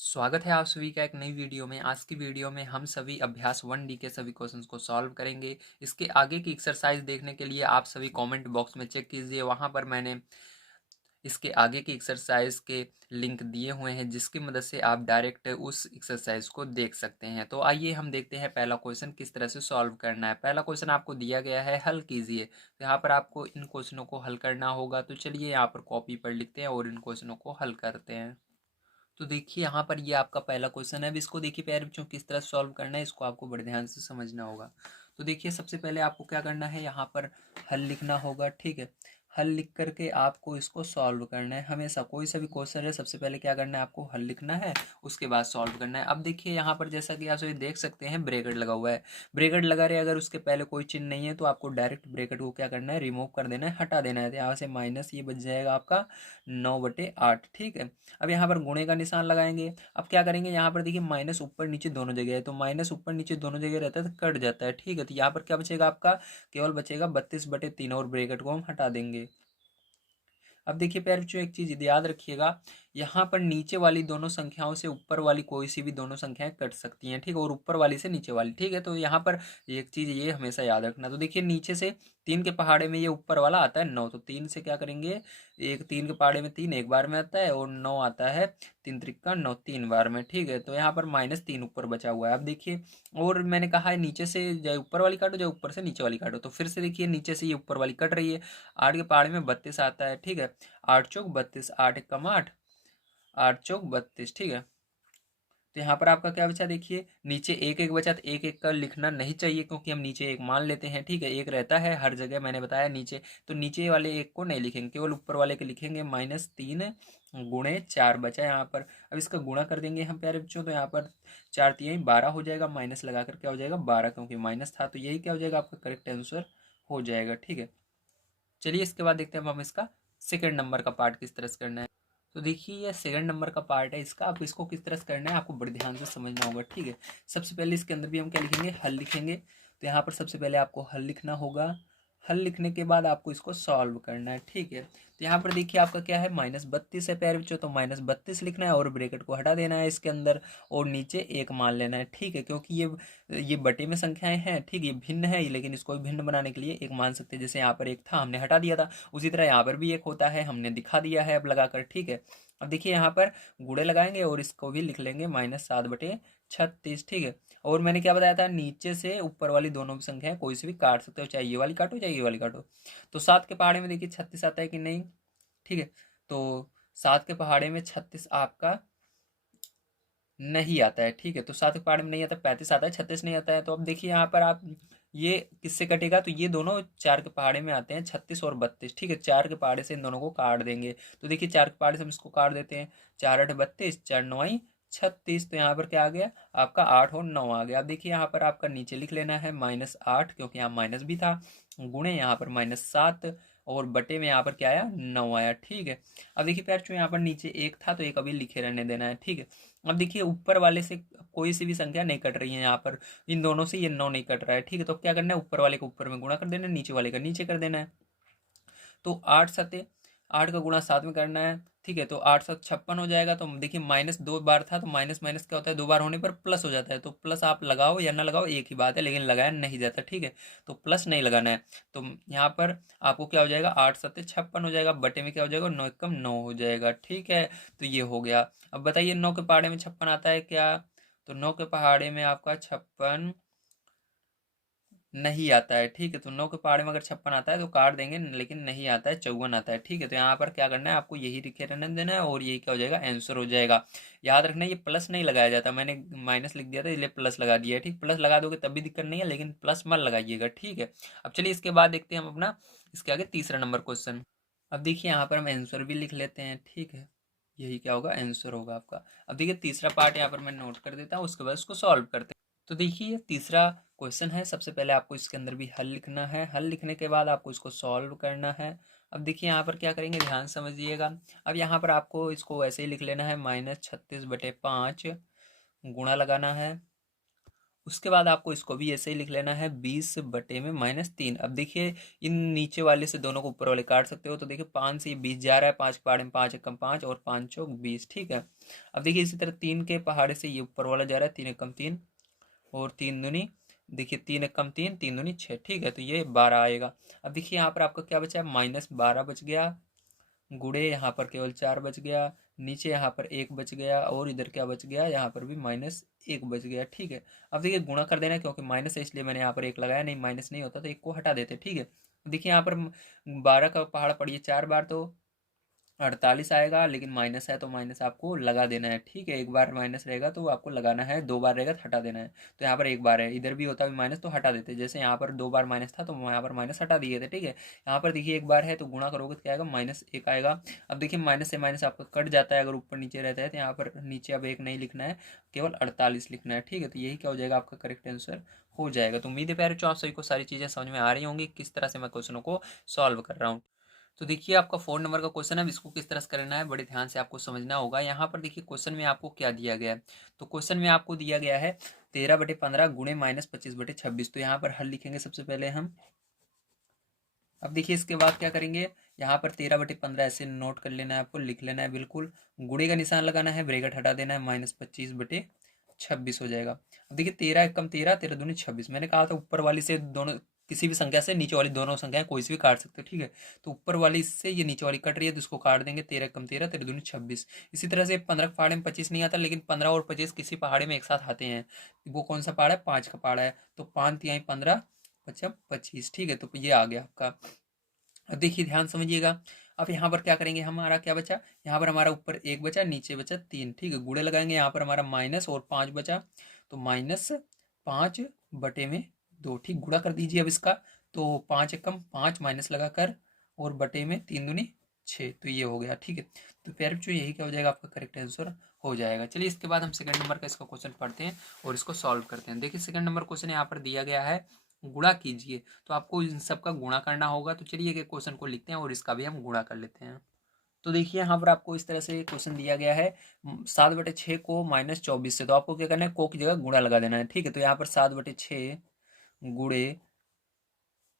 स्वागत है आप सभी का एक नई वीडियो में। आज की वीडियो में हम सभी अभ्यास 1D के सभी क्वेश्चंस को सॉल्व करेंगे। इसके आगे की एक्सरसाइज देखने के लिए आप सभी कमेंट बॉक्स में चेक कीजिए, वहां पर मैंने इसके आगे की एक्सरसाइज के लिंक दिए हुए हैं, जिसकी मदद से आप डायरेक्ट उस एक्सरसाइज को देख सकते हैं। तो आइए हम देखते हैं पहला क्वेश्चन किस तरह से सॉल्व करना है। पहला क्वेश्चन आपको दिया गया है, हल कीजिए। तो यहाँ पर आपको इन क्वेश्चनों को हल करना होगा। तो चलिए यहाँ पर कॉपी पर लिखते हैं और इन क्वेश्चनों को हल करते हैं। तो देखिए यहाँ पर ये आपका पहला क्वेश्चन है। अब इसको देखिए प्यारे बच्चों, किस तरह सॉल्व करना है, इसको आपको बड़े ध्यान से समझना होगा। तो देखिए सबसे पहले आपको क्या करना है, यहाँ पर हल लिखना होगा। ठीक है, हल लिख करके आपको इसको सॉल्व करना है। हमेशा कोई सा भी क्वेश्चन है, सबसे पहले क्या करना है, आपको हल लिखना है, उसके बाद सॉल्व करना है। अब देखिए यहाँ पर जैसा कि आप सभी देख सकते हैं, ब्रैकेट लगा हुआ है। ब्रैकेट लगा रहे, अगर उसके पहले कोई चिन्ह नहीं है तो आपको डायरेक्ट ब्रैकेट को क्या करना है, रिमूव कर देना है, हटा देना है। तो यहाँ से माइनस ये बच जाएगा आपका 9/8। ठीक है, अब यहाँ पर गुणे का निशान लगाएंगे। अब क्या करेंगे, यहाँ पर देखिए माइनस ऊपर नीचे दोनों जगह है, तो माइनस ऊपर नीचे दोनों जगह रहता है तो कट जाता है। ठीक है, तो यहाँ पर क्या बचेगा आपका, केवल बचेगा 32/3 और ब्रैकेट को हम हटा देंगे। अब देखिए प्यारे बच्चों, एक चीज याद रखिएगा, यहाँ पर नीचे वाली दोनों संख्याओं से ऊपर वाली कोई सी भी दोनों संख्याएं कट सकती हैं। ठीक है, और ऊपर वाली से नीचे वाली। ठीक है, तो यहाँ पर एक चीज ये हमेशा याद रखना। तो देखिए नीचे से 3 के पहाड़े में ये ऊपर वाला आता है 9, तो 3 से क्या करेंगे, एक 3 के पहाड़े में 3 एक बार में आता है और 9 आता है 3 त्रिका 9 3 बार में। ठीक है, तो यहाँ पर -3 ऊपर बचा हुआ है। अब देखिए, और मैंने कहा है नीचे से चाहे ऊपर वाली काटो, चाहे ऊपर से नीचे वाली काटो, तो फिर से देखिए नीचे से ये ऊपर वाली कट रही है। 8 के पहाड़े में 32 आता है। ठीक है, 8 चौक 32, 8 एकम 8, 8 चौक 32। ठीक है, तो यहाँ पर आपका क्या बचा, देखिए नीचे एक एक बचा, तो एक एक का लिखना नहीं चाहिए क्योंकि हम नीचे एक मान लेते हैं। ठीक है, एक रहता है हर जगह, मैंने बताया नीचे, तो नीचे वाले एक को नहीं लिखेंगे, केवल ऊपर वाले के लिखेंगे। -3 × 4 बचा यहाँ पर। अब इसका गुणा कर देंगे हम प्यारे बच्चों, तो यहाँ पर 4×3 = 12 हो जाएगा, माइनस लगाकर क्या हो जाएगा 12, क्योंकि माइनस था, तो यही क्या हो जाएगा आपका करेक्ट आंसर हो जाएगा। ठीक है, चलिए इसके बाद देखते हैं हम इसका सेकंड नंबर का पार्ट किस तरह से करना है। तो देखिए ये सेकंड नंबर का पार्ट है इसका, आप इसको किस तरह से करना है आपको बड़े ध्यान से समझना होगा। ठीक है, सबसे पहले इसके अंदर भी हम क्या लिखेंगे, हल लिखेंगे। तो यहाँ पर सबसे पहले आपको हल लिखना होगा। हल लिखने के बाद आपको इसको सॉल्व करना है। ठीक है, तो यहाँ पर देखिए आपका क्या है, -32 है प्यारे बच्चों, तो -32 लिखना है और ब्रैकेट को हटा देना है इसके अंदर, और नीचे एक मान लेना है। ठीक है, क्योंकि ये बटे में संख्याएं हैं। ठीक, ये भिन्न है लेकिन इसको भी भिन्न बनाने के लिए एक मान सकते हैं। जैसे यहाँ पर एक था, हमने हटा दिया था, उसी तरह यहाँ पर भी एक होता है, हमने दिखा दिया है अब लगाकर। ठीक है, अब देखिए यहाँ पर गुणे लगाएंगे और इसको भी लिख लेंगे -7/36। ठीक है, और मैंने क्या बताया था, नीचे से ऊपर वाली दोनों भी संख्याएं कोई सी भी काट सकते हो, चाहे ये वाली काटो चाहे ये वाली काटो। तो 7 के पहाड़े में देखिए 36 आता है कि नहीं। ठीक है, तो 7 के पहाड़े में 36 आपका नहीं आता है। ठीक है, तो 7 के पहाड़े में नहीं आता, 35 आता है, 36 नहीं आता है। तो अब देखिए यहाँ पर आप ये किससे कटेगा, तो ये दोनों 4 के पहाड़े में आते हैं, 36 और 32। ठीक है, 4 के पहाड़े से इन दोनों को काट देंगे। तो देखिए 4 के पहाड़े से हम इसको काट देते हैं, 4×8 = 32, 4×9 = 36। तो यहाँ पर क्या आ गया आपका 8 और 9 आ गया। अब देखिए यहाँ पर आपका नीचे लिख लेना है -8, क्योंकि यहाँ माइनस भी था, गुणे यहाँ पर -7, और बटे में यहाँ पर क्या आया 9 आया। ठीक है, अब देखिए प्यार यहाँ पर नीचे एक था तो एक अभी लिखे रहने देना है। ठीक है, अब देखिए ऊपर वाले से कोई सी भी संख्या नहीं कट रही है, यहाँ पर इन दोनों से ये 9 नहीं कट रहा है। ठीक है, तो क्या करना है, ऊपर वाले को ऊपर में गुणा कर देना है, नीचे वाले का नीचे कर देना है। तो 8×7 = 8 का गुणा 7 में करना है। ठीक है, तो 8×7 = 56 हो जाएगा। तो देखिए माइनस 2 बार था, तो माइनस माइनस क्या होता है, 2 बार होने पर प्लस हो जाता है। तो प्लस आप लगाओ या ना लगाओ एक ही बात है, लेकिन लगाया नहीं जाता। ठीक है, तो प्लस नहीं लगाना है। तो यहाँ पर आपको क्या हो जाएगा, 8×7 = 56 हो जाएगा, बटे में क्या हो जाएगा 9×1 = 9 हो जाएगा। ठीक है, तो ये हो गया। अब बताइए 9 के पहाड़े में 56 आता है क्या, तो 9 के पहाड़े में आपका 56 नहीं आता है। ठीक है, तो 9 के पहाड़े में अगर 56 आता है तो काट देंगे, लेकिन नहीं आता है, 54 आता है। ठीक है, तो यहाँ पर क्या करना है, आपको यही लिखे रहने देना है और यही क्या हो जाएगा, आंसर हो जाएगा। याद रखना ये प्लस नहीं लगाया जाता, मैंने माइनस लिख दिया था इसलिए प्लस लगा दिया है। ठीक, प्लस लगा दोगे तब भी दिक्कत नहीं है, लेकिन प्लस मत लगाइएगा। ठीक है, अब चलिए इसके बाद देखते हैं हम अपना इसके आगे तीसरा नंबर क्वेश्चन। अब देखिए यहाँ पर हम आंसर भी लिख लेते हैं। ठीक है, यही क्या होगा, आंसर होगा आपका। अब देखिए तीसरा पार्ट यहाँ पर मैं नोट कर देता हूँ, उसके बाद उसको सॉल्व करते हैं। तो देखिए तीसरा क्वेश्चन है, सबसे पहले आपको इसके अंदर भी हल लिखना है। हल लिखने के बाद आपको इसको सॉल्व करना है। अब देखिए यहाँ पर क्या करेंगे, ध्यान समझिएगा। अब यहाँ पर आपको इसको वैसे ही लिख लेना है, -36/5 गुणा लगाना है, उसके बाद आपको इसको भी ऐसे ही लिख लेना है 20/-3। अब देखिए इन नीचे वाले से दोनों को ऊपर वाले काट सकते हो, तो देखिए 5 से ये 20 जा रहा है, 5 के पहाड़े में 5 एकम 5 और 5 चौक 20, ठीक है। अब देखिए इसी तरह 3 के पहाड़े से ये ऊपर वाला जा रहा है, 3 एकम 3 और 3 दूनी, देखिए 3 एकम 3, 3 दूनी 6, ठीक है, तो ये 12 आएगा। अब देखिए यहाँ पर आपका क्या बचा है, -12 बच गया, गुड़े यहाँ पर केवल 4 बच गया, नीचे यहाँ पर 1 बच गया और इधर क्या बच गया, यहाँ पर भी -1 बच गया, ठीक है। अब देखिए गुणा कर देना है, क्योंकि माइनस है इसलिए मैंने यहाँ पर 1 लगाया, नहीं माइनस नहीं होता तो 1 को हटा देते, ठीक है। देखिए यहाँ पर 12 का पहाड़ पड़िए 4 बार तो 48 आएगा, लेकिन माइनस है तो माइनस आपको लगा देना है, ठीक है। एक बार माइनस रहेगा तो आपको लगाना है, 2 बार रहेगा तो हटा देना है। तो यहाँ पर 1 बार है, इधर भी होता है माइनस तो हटा देते, जैसे यहाँ पर 2 बार माइनस था तो यहाँ पर माइनस हटा दिए थे, ठीक है। यहाँ पर देखिए 1 बार है तो गुणा करोगे तो क्या आएगा, -1 आएगा। अब देखिए माइनस से माइनस आपका कट जाता है अगर ऊपर नीचे रहता है, तो यहाँ पर नीचे अब 1 नहीं लिखना है, केवल 48 लिखना है, ठीक है। तो यही क्या हो जाएगा, आपका करेक्ट आंसर हो जाएगा। तो उम्मीद है प्यारे बच्चों आप सभी को सारी चीज़ें समझ में आ रही होंगी, किस तरह से मैं क्वेश्चनों को सॉल्व कर रहा हूँ। तो देखिए आपका 4 नंबर का क्वेश्चन है, अब इसको किस तरह से करना है बड़े ध्यान से आपको समझना होगा। यहाँ पर देखिए क्वेश्चन में आपको क्या दिया गया है, तो क्वेश्चन में आपको दिया गया है 13/15 गुणे -25/26। तो यहाँ पर हल लिखेंगे सबसे पहले हम। अब देखिए इसके बाद क्या करेंगे, यहाँ पर 13/15 ऐसे नोट कर लेना है, आपको लिख लेना है बिल्कुल, गुणे का निशान लगाना है, ब्रैकेट हटा देना है, -25/26 हो जाएगा। अब देखिए 13 एकम 13, 13 दूनी 26, मैंने कहा था ऊपर वाली से दोनों किसी भी संख्या से नीचे वाली दोनों संख्याएं कोई से भी काट सकते हो, ठीक है। तो ऊपर वाली से ये नीचे वाली कट रही है तो इसको काट देंगे, 13 एकम 13, 13 दूनी 26। इसी तरह से 15 के पहाड़े में 25 नहीं आता, लेकिन 15 और 25 किसी पहाड़े में एक साथ आते हैं। वो कौन सा पहाड़ा है, 5 का पहाड़ा है, तो 5 तिहाई 15 पचम 25, ठीक है। तो ये आ गया आपका। अब देखिए ध्यान समझिएगा, अब यहाँ पर क्या करेंगे, हमारा क्या बचा, यहाँ पर हमारा ऊपर 1 बचा, नीचे बचा 3, ठीक है। गुड़े लगाएंगे, यहाँ पर हमारा माइनस और 5 बचा, तो -5/2, ठीक। गुड़ा कर दीजिए अब इसका, तो 5 एकम 5 माइनस लगाकर और बटे में 3 दूनी 6, तो ये हो गया, ठीक है। तो प्यारे बच्चों यही क्या हो जाएगा, आपका करेक्ट आंसर हो जाएगा। चलिए इसके बाद हम सेकंड नंबर का इसका क्वेश्चन पढ़ते हैं और इसको सॉल्व करते हैं। देखिए सेकंड नंबर क्वेश्चन यहाँ पर दिया गया है, गुणा कीजिए, तो आपको इन सब का गुणा करना होगा। तो चलिए एक क्वेश्चन को लिखते हैं और इसका भी हम गुणा कर लेते हैं। तो देखिए यहाँ पर आपको इस तरह से क्वेश्चन दिया गया है, 7/6 को -24 से, तो आपको क्या करना है, को की जगह गुणा लगा देना है, ठीक है। तो यहाँ पर 7/6 गुणे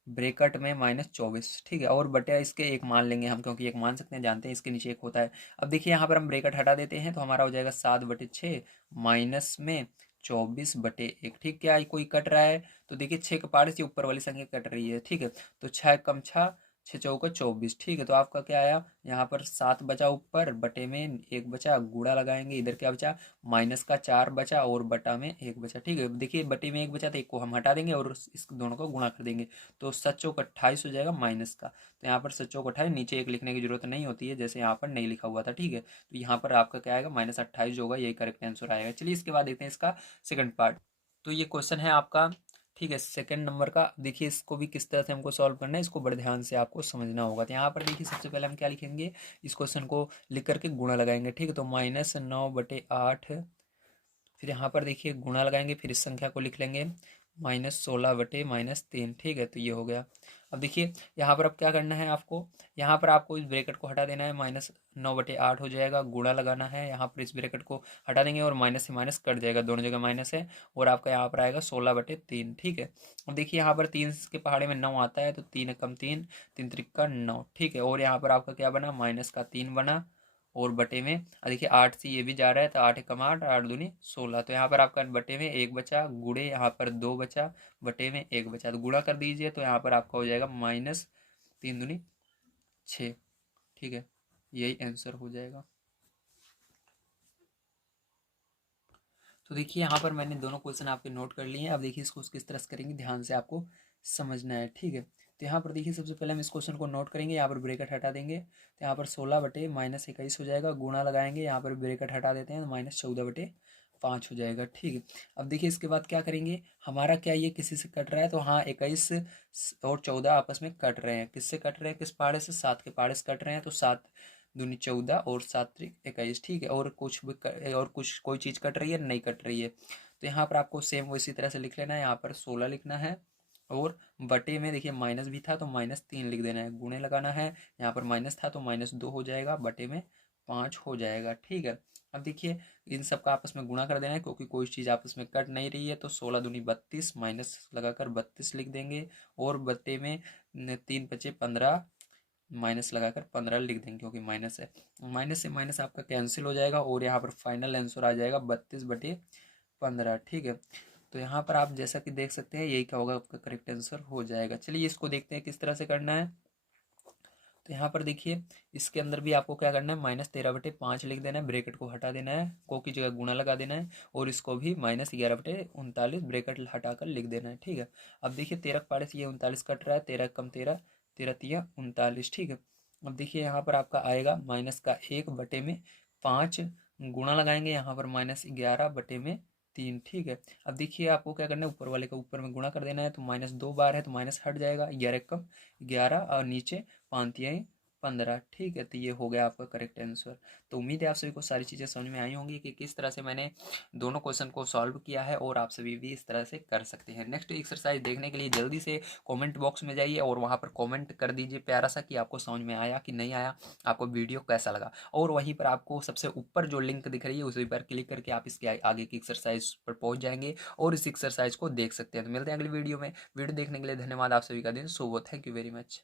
ब्रेकट में -24, ठीक है, और बटे इसके एक मान लेंगे हम, क्योंकि एक मान सकते हैं, जानते हैं इसके नीचे एक होता है। अब देखिए यहाँ पर हम ब्रेकट हटा देते हैं तो हमारा हो जाएगा 7/6 माइनस में 24/1, ठीक। क्या कोई कट रहा है, तो देखिए 6 के पारे से ऊपर वाली संख्या कट रही है, ठीक है। तो 6 कम 6, 6 चौका 24, ठीक है। तो आपका क्या आया, यहाँ पर 7 बचा ऊपर, बटे में 1 बचा, गुणा लगाएंगे, इधर क्या बचा, माइनस का 4 बचा और बटा में 1 बचा, ठीक है। देखिए बटे में 1 बचा तो 1 को हम हटा देंगे और इस दोनों को गुणा कर देंगे, तो 7 चौक 28 हो जाएगा माइनस का। तो यहाँ पर 7 चौक 28, नीचे 1 लिखने की जरूरत नहीं होती है, जैसे यहाँ पर नहीं लिखा हुआ था, ठीक है। तो यहाँ पर आपका क्या आएगा, -28 जो होगा यही करेक्ट आंसर आएगा। चलिए इसके बाद देखते हैं इसका सेकंड पार्ट। तो ये क्वेश्चन है आपका, ठीक है, सेकंड नंबर का। देखिए इसको भी किस तरह से हमको सॉल्व करना है, इसको बड़े ध्यान से आपको समझना होगा। तो यहाँ पर देखिए सबसे पहले हम क्या लिखेंगे, इस क्वेश्चन को लिख करके गुणा लगाएंगे, ठीक है। तो -9/8, फिर यहाँ पर देखिए गुणा लगाएंगे, फिर इस संख्या को लिख लेंगे -16/-3, ठीक है। तो ये हो गया। अब देखिए यहाँ पर अब क्या करना है आपको, यहाँ पर आपको इस ब्रैकेट को हटा देना है, -9/8 हो जाएगा, गुणा लगाना है, यहाँ पर इस ब्रैकेट को हटा देंगे और माइनस से माइनस कट जाएगा, दोनों जगह माइनस है, और आपका यहाँ पर आएगा 16/3, ठीक है। अब देखिए यहाँ पर 3 के पहाड़े में 9 आता है, तो 3 एकम 3, 3 त्रिका 9, ठीक है। और यहाँ पर आपका क्या बना, माइनस का 3 बना और बटे में, देखिए 8 से ये भी जा रहा है, तो 8 एकम 8, 8 दूनी 16, तो यहाँ पर आपका बटे में 1 बचा, गुड़े यहाँ पर 2 बचा, बटे में 1 बचा, तो गुणा कर दीजिए, तो यहाँ पर आपका हो जाएगा -3 दूनी 6, ठीक है। यही आंसर हो जाएगा। तो देखिए यहाँ पर मैंने दोनों क्वेश्चन आपके नोट कर लिए हैं। अब देखिए इसको किस तरह से करेंगे, ध्यान से आपको समझना है, ठीक है। तो यहाँ पर देखिए सबसे पहले हम इस क्वेश्चन को नोट करेंगे, यहाँ पर ब्रैकेट हटा देंगे, तो यहाँ पर 16/-21 हो जाएगा, गुणा लगाएंगे, यहाँ पर ब्रैकेट हटा देते हैं, तो -14/5 हो जाएगा, ठीक है। अब देखिए इसके बाद क्या करेंगे, हमारा क्या ये किसी से कट रहा है, तो हाँ 21 और 14 आपस में कट रहे हैं, किससे कट रहे हैं, किस पहाड़े से, 7 के पहाड़े से कट रहे हैं, तो 7 दूनी 14 और 7 त्रिक 21, ठीक है। और कुछ भी और कुछ कोई चीज़ कट रही है, नहीं कट रही है, तो यहाँ पर आपको सेम वो इसी तरह से लिख लेना है, यहाँ पर 16 लिखना है, और बटे में देखिए माइनस भी था तो -3 लिख देना है, गुणे लगाना है, यहाँ पर माइनस था तो -2 हो जाएगा, बटे में 5 हो जाएगा, ठीक है। अब देखिए इन सब का आपस में गुणा कर देना है, क्योंकि कोई चीज़ आपस में कट नहीं रही है। तो 16 दूनी 32 माइनस लगाकर 32 लिख देंगे, और बट्टे में 3 × 5 = 15 माइनस लगाकर 15 लिख देंगे, क्योंकि माइनस है। माइनस से माइनस आपका कैंसिल हो जाएगा और यहाँ पर फाइनल आंसर आ जाएगा 32/15। ठीक है, तो यहाँ पर आप जैसा कि देख सकते हैं यही क्या होगा, आपका करेक्ट आंसर हो जाएगा। चलिए इसको देखते हैं किस तरह से करना है। तो यहाँ पर देखिए इसके अंदर भी आपको क्या करना है, -13/5 लिख देना है, ब्रैकेट को हटा देना है, को की जगह गुणा लगा देना है, और इसको भी -11/39 ब्रैकेट हटाकर लिख देना है। ठीक है, अब देखिए 13 ये 39 कट रहा है, 13 कम 13, 13×3 = 39। ठीक है, अब देखिए यहाँ पर आपका आएगा -1/5 गुणा लगाएंगे, यहाँ पर -11/3। ठीक है, अब देखिए आपको क्या करना है, ऊपर वाले का ऊपर में गुणा कर देना है, तो -2 बार है तो माइनस हट जाएगा, 11 कम 11 और नीचे 5×3 = 15। ठीक है, तो ये हो गया आपका करेक्ट आंसर। तो उम्मीद है आप सभी को सारी चीज़ें समझ में आई होंगी कि किस तरह से मैंने दोनों क्वेश्चन को सॉल्व किया है, और आप सभी भी इस तरह से कर सकते हैं। नेक्स्ट एक्सरसाइज देखने के लिए जल्दी से कमेंट बॉक्स में जाइए और वहाँ पर कमेंट कर दीजिए प्यारा सा कि आपको समझ में आया कि नहीं आया, आपको वीडियो कैसा लगा। और वहीं पर आपको सबसे ऊपर जो लिंक दिख रही है उसी पर क्लिक करके आप इसके आगे की एक्सरसाइज पर पहुँच जाएंगे और इस एक्सरसाइज को देख सकते हैं। तो मिलते हैं अगली वीडियो में। वीडियो देखने के लिए धन्यवाद। आप सभी का दिन शुभ हो। Thank you very much.